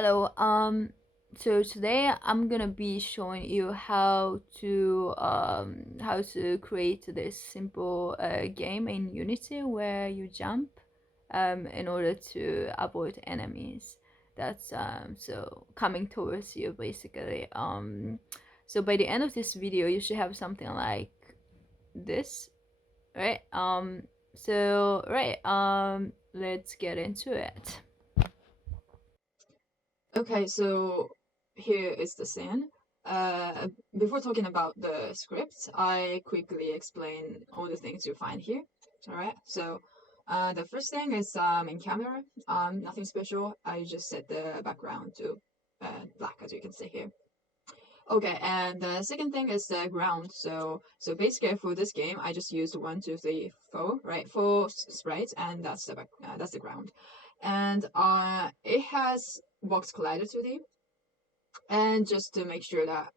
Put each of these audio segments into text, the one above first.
Hello. So today I'm gonna be showing you how to create this simple game in Unity where you jump in order to avoid enemies that's so coming towards you basically. So by the end of this video you should have something like this, right? Let's get into it. Okay, so here is the scene. Uh, Before talking about the script, I quickly explain all the things you find here. All right, so the first thing is in camera. Nothing special. I just set the background to black, as you can see here. Okay, and the second thing is the ground. So basically for this game, I just used one, two, three, four, right? Four sprites, and that's the ground. And it has box collider 2D, and just to make sure that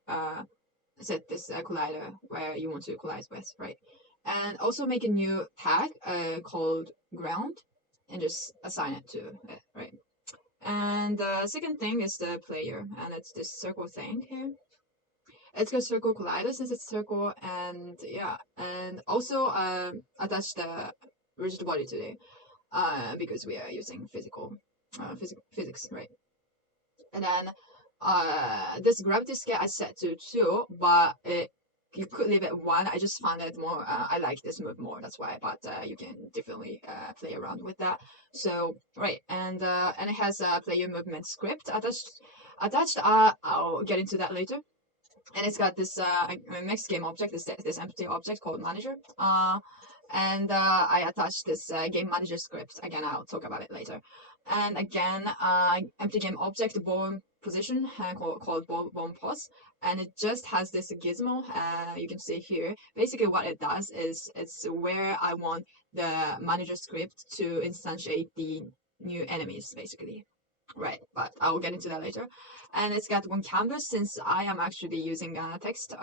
set this collider where you want to collide with, right? And also make a new tag called ground, and just assign it to it, right? And the second thing is the player, and it's this circle thing here. It's got circle collider since it's circle, and yeah, and also attach the rigid body today, because we are using physics, right? And then this gravity scale I set to 2, but you could leave it 1. I just found it more. I like this move more. That's why. But you can definitely play around with that. So right, and it has a player movement script attached. Attached. I'll get into that later. And it's got this next game object, this empty object called manager. And I attached this game manager script. Again, I'll talk about it later. And again, empty game object ball position called ball pos, and it just has this gizmo. You can see here. Basically, what it does is it's where I want the manager script to instantiate the new enemies, basically. Right, but I will get into that later. And it's got one canvas since I am actually using text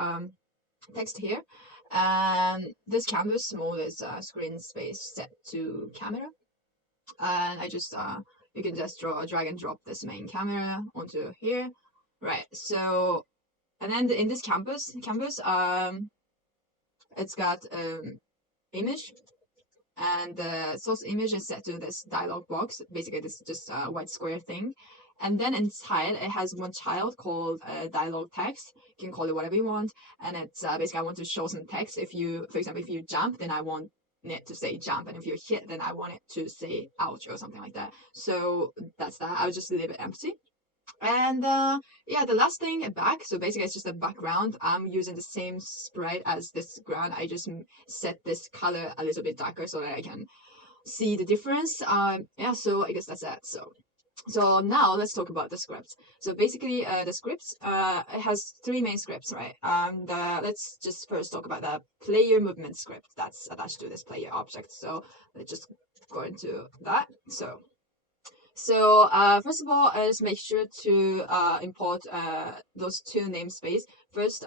here. And this canvas mode is screen space set to camera, and I just you can just drag and drop this main camera onto here, right? So and then in this canvas it's got image, and the source image is set to this dialog box. Basically, this is just a white square thing. And then inside, it has one child called dialog text. You can call it whatever you want. And it's basically, I want to show some text. If you, for example, if you jump, then I want it to say jump. And if you hit, then I want it to say ouch or something like that. So that's that. I'll just leave it empty. And yeah, the last thing back. So basically, it's just a background. I'm using the same sprite as this ground. I just set this color a little bit darker so that I can see the difference. Yeah, so I guess that's it. So now let's talk about the scripts. So basically, the scripts it has 3 main scripts, right? Let's just first talk about the player movement script that's attached to this player object. So let's just go into that. So first of all, just make sure to import those 2 namespace. First,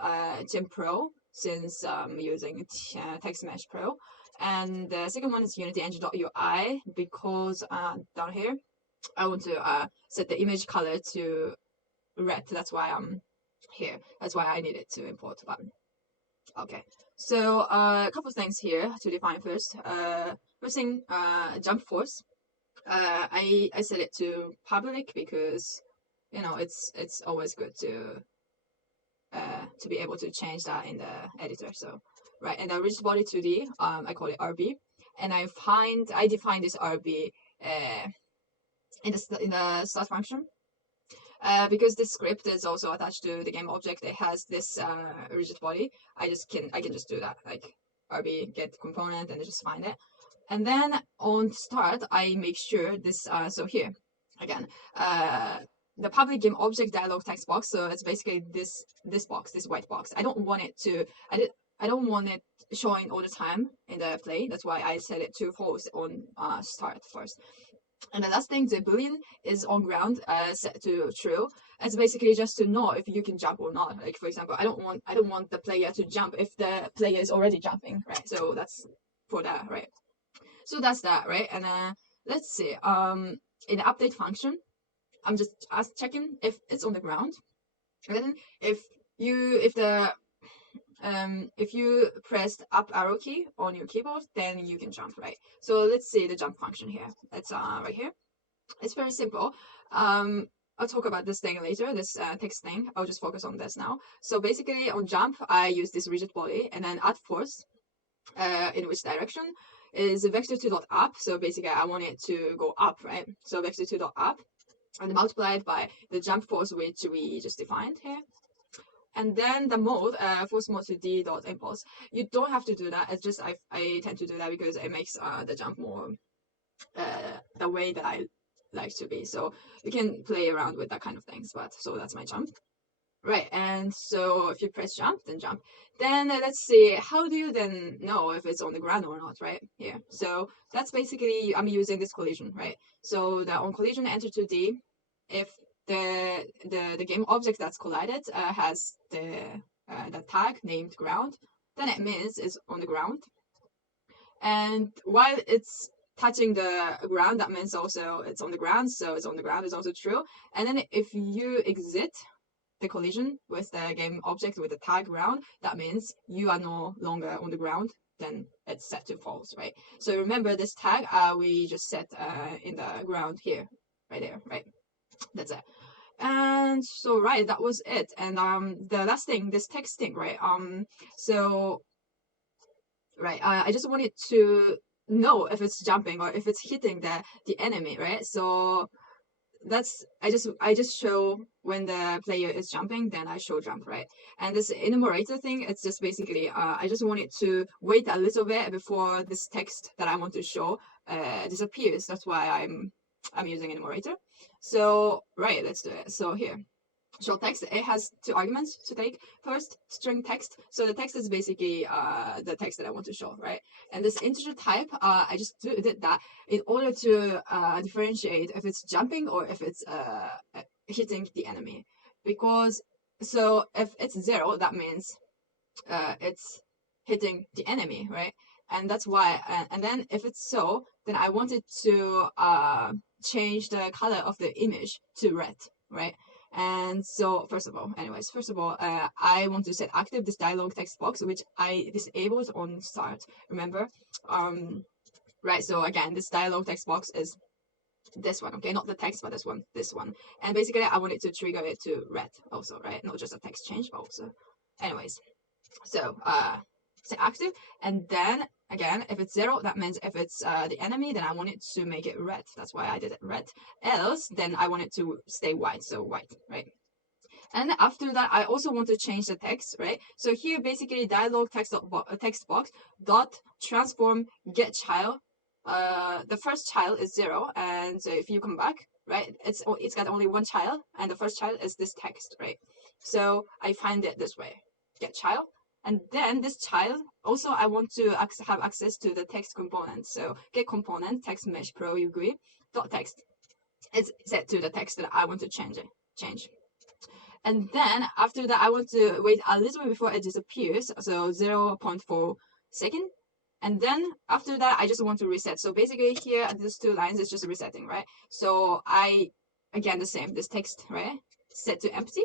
Gem Pro, since I'm using Text Mesh Pro. And the second one is Unity Engine.ui, because down here, I want to set the image color to red. That's why I'm here. That's why I needed to import the button. Okay, so a couple of things here to define first. First thing, jump force. I set it to public because it's always good to be able to change that in the editor. So right, and the rigid body 2D, I call it RB, and I define this RB in the start function. Because this script is also attached to the game object, it has this rigid body. I can just do that, like RB get component and just find it. And then on start, I make sure this, so here, again, the public game object dialog text box. So it's basically this box, this white box. I don't want it to, I don't want it showing all the time in the play. That's why I set it to false on start first. And the last thing, the boolean is on ground, set to true. It's basically just to know if you can jump or not. Like for example, I don't want the player to jump if the player is already jumping, right? So that's for that, right? So that's that, right? And let's see. In the update function, I'm just checking if it's on the ground. And then if you pressed up arrow key on your keyboard, then you can jump, right? So let's see the jump function here. It's right here. It's very simple. I'll talk about this thing later, this text thing. I'll just focus on this now. So basically on jump, I use this rigid body, and then at force, in which direction is vector2 dot up. So basically I want it to go up, right? So vector2 dot up, and multiplied by the jump force, which we just defined here. And then the mode, force mode to d dot impulse. You don't have to do that. It's just I tend to do that because it makes the jump more the way that I like to be. So you can play around with that kind of things. But so that's my jump. Right, and so if you press jump, then jump. Then let's see, how do you then know if it's on the ground or not, right? Here. So that's basically, I'm using this collision, right? So the on collision enter to D, if the game object that's collided has the tag named ground, then it means it's on the ground. And while it's touching the ground, that means also it's on the ground, so it's on the ground is also true. And then if you exit the collision with the game object with the tag ground, that means you are no longer on the ground, then it's set to false, right? So remember this tag we just set in the ground here, right there, right? That's it. And so right, that was it. And the last thing, this text thing, right? So right, I just wanted to know if it's jumping or if it's hitting the enemy, right? So that's I just show when the player is jumping, then I show jump, right? And this enumerator thing, it's just basically I just wanted to wait a little bit before this text that I want to show disappears. That's why I'm using enumerator. So right, let's do it. So here, show text, it has two arguments to take. First, string text. So the text is basically the text that I want to show, right? And this integer type, I just did that in order to differentiate if it's jumping or if it's hitting the enemy. Because, so if it's 0, that means it's hitting the enemy, right? And that's why, and then if it's so, then I wanted to change the color of the image to red, right? And so first of all, I want to set active this dialog text box, which I disabled on start, remember? Right, so again, this dialog text box is this one, okay? Not the text, but this one. And basically I wanted to trigger it to red also, right? Not just a text change, but also. Anyways, so set active, and then again, if it's 0, that means if it's the enemy, then I want it to make it red. That's why I did it red. Else, then I want it to stay white, so white, right? And after that, I also want to change the text, right? So here, basically, dialog text box dot transform get child. The first child is 0, and so if you come back, right, it's got only one child, and the first child is this text, right? So I find it this way, get child. And then this child, also I want to have access to the text component. So get component text mesh pro UGUI dot text. It's set to the text that I want to change. And then after that, I want to wait a little bit before it disappears. So 0.4 second. And then after that, I just want to reset. So basically here, these two lines is just resetting, right? So again, the same, this text, right? Set to empty.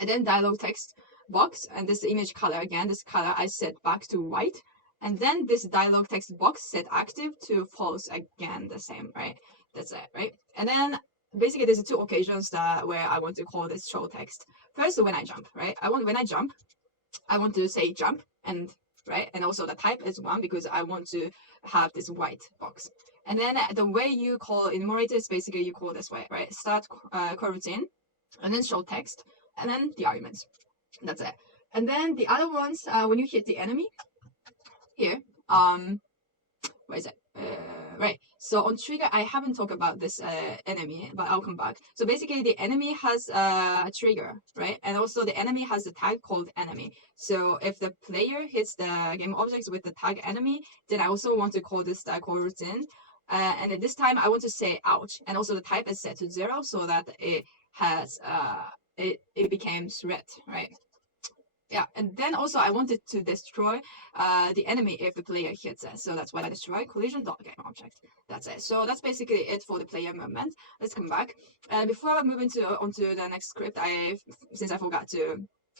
And then dialog text box, and this image color, again, this color I set back to white. And then this dialog text box set active to false, again, the same, right? That's it, right? And then basically there's two occasions where I want to call this show text. First, when I jump, right? When I jump, I want to say jump, and right, and also the type is 1 because I want to have this white box. And then the way you call enumerator is basically you call this way, right? Start coroutine, and then show text, and then the arguments. That's it. And then the other ones, when you hit the enemy, here, where is it? Right. So on trigger, I haven't talked about this enemy, but I'll come back. So basically, the enemy has a trigger, right? And also the enemy has a tag called enemy. So if the player hits the game objects with the tag enemy, then I also want to call this coroutine. And at this time, I want to say ouch. And also the type is set to 0 so that it has it becomes red, right? yeah, and then also I wanted to destroy the enemy if the player hits it. So that's why I destroy collision dot game object. That's it. So that's basically it for the player movement. Let's come back. Before I move into onto the next script, since I forgot to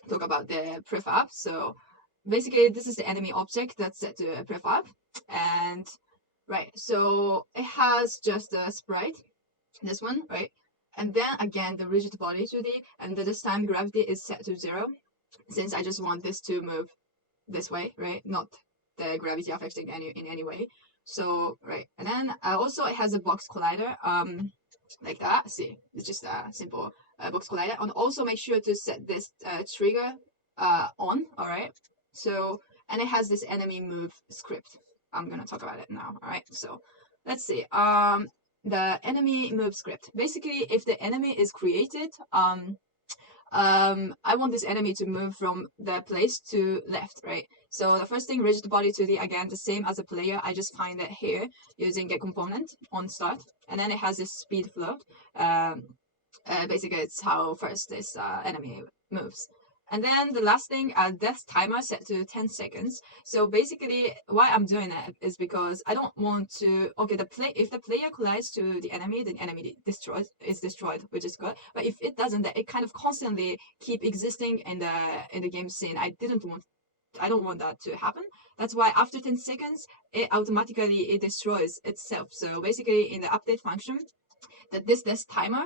talk about the prefab. So basically this is the enemy object that's set to prefab, and right. So it has just a sprite, this one, right? And then again the rigid body 2D, and this time gravity is set to 0, since I just want this to move this way, right? Not the gravity affecting in any way. So right, and then also it has a box collider, like that. See, it's just a simple box collider. And also make sure to set this trigger on. All right. So, and it has this enemy move script. I'm gonna talk about it now. All right. So let's see. The enemy move script. Basically, if the enemy is created, I want this enemy to move from the place to left, right? So the first thing, rigid body 2D, again, the same as a player. I just find it here using get component on start. And then it has this speed float. Basically, it's how first this enemy moves. And then the last thing, death timer set to 10 seconds. So basically, why I'm doing that is because I don't want to. Okay, if the player collides to the enemy is destroyed, which is good. But if it doesn't, it kind of constantly keep existing in the game scene. I don't want that to happen. That's why after 10 seconds, it automatically destroys itself. So basically, in the update function, that this timer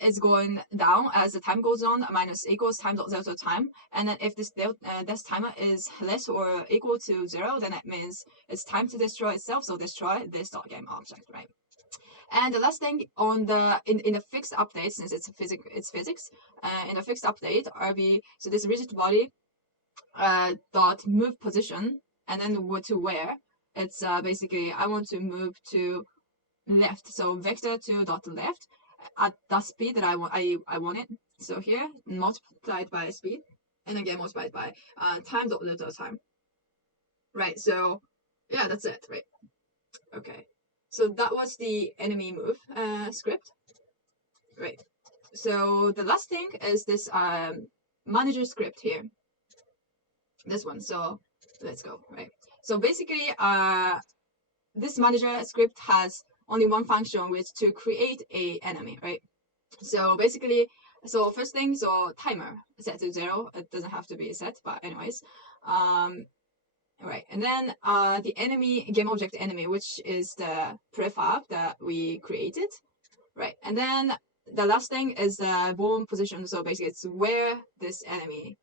is going down as the time goes on, minus equals time dot delta time. And then if this timer is less or equal to 0, then it means it's time to destroy itself. So destroy this dot game object, right? And the last thing on the in the fixed update, since it's physics, in the fixed update, RB, so this rigid body dot move position, and then to where it's basically I want to move to left. So vector to dot left at the speed that I want it. So here multiplied by speed, and again multiplied by time dot little time. Right. So yeah, that's it. Right. Okay. So that was the enemy move script. Right. So the last thing is this manager script here. This one. So let's go. Right. So basically, this manager script has only one function, which is to create a enemy, right? So basically, so first thing, so timer set to 0. It doesn't have to be set, but anyways, right. And then the enemy game object enemy, which is the prefab that we created, right? And then the last thing is the born position. So basically, it's where this enemy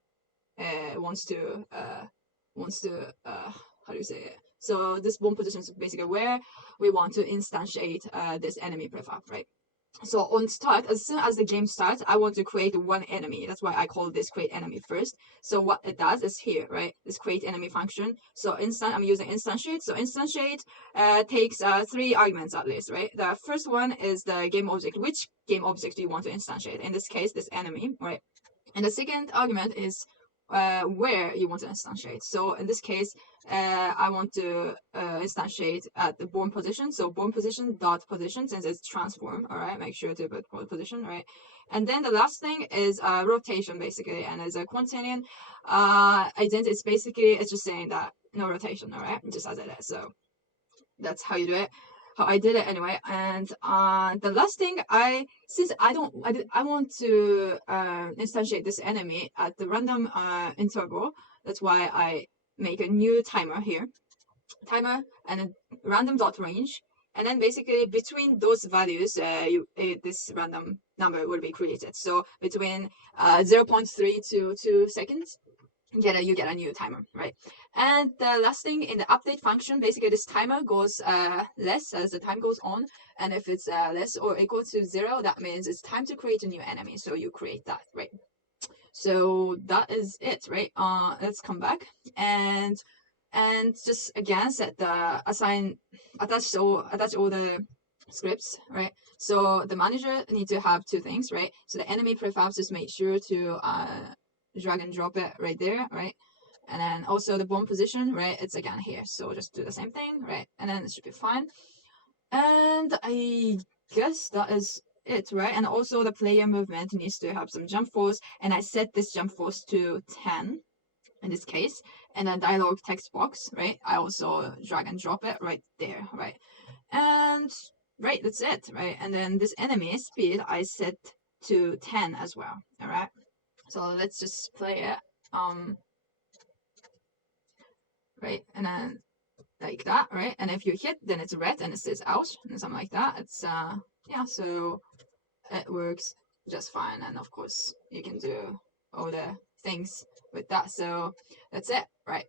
wants to how do you say it? So this born position is basically where we want to instantiate this enemy prefab, right? So on start, as soon as the game starts, I want to create one enemy. That's why I call this create enemy first. So what it does is here, right? This create enemy function. So I'm using instantiate. So instantiate takes 3 arguments at least, right? The first one is the game object. Which game object do you want to instantiate? In this case, this enemy, right? And the second argument is where you want to instantiate. So in this case, I want to instantiate at the born position. So born position dot position, since it's transform. All right, make sure to put position, right? And then the last thing is rotation, basically, and as a quaternion ident, it's just saying that no rotation. All right, just as it is. So that's how you do it. How I did it anyway. And the last thing, I want to instantiate this enemy at the random interval. That's why I make a new timer here, timer and a random dot range, and then basically between those values, this random number will be created. So between 0.3 to 2 seconds, you get a new timer, right? And the last thing in the update function, basically this timer goes less as the time goes on, and if it's less or equal to 0, that means it's time to create a new enemy. So you create that, right? So that is it, right? Let's come back and just again set the attach all the scripts, right? So the manager need to have 2 things, right? So the enemy prefabs, just make sure to drag and drop it right there, right? And then also the born position, right? It's again here. So just do the same thing, right? And then it should be fine. And I guess that is it, right? And also the player movement needs to have some jump force, and I set this jump force to 10 in this case. And then dialogue text box, right? I also drag and drop it right there, right? And right, that's it, right? And then this enemy speed I set to 10 as well, all right? So let's just play it, right? And then like that, right? And if you hit, then it's red and it says out and something like that. It's yeah, so it works just fine. And of course, you can do all the things with that. So that's it, right?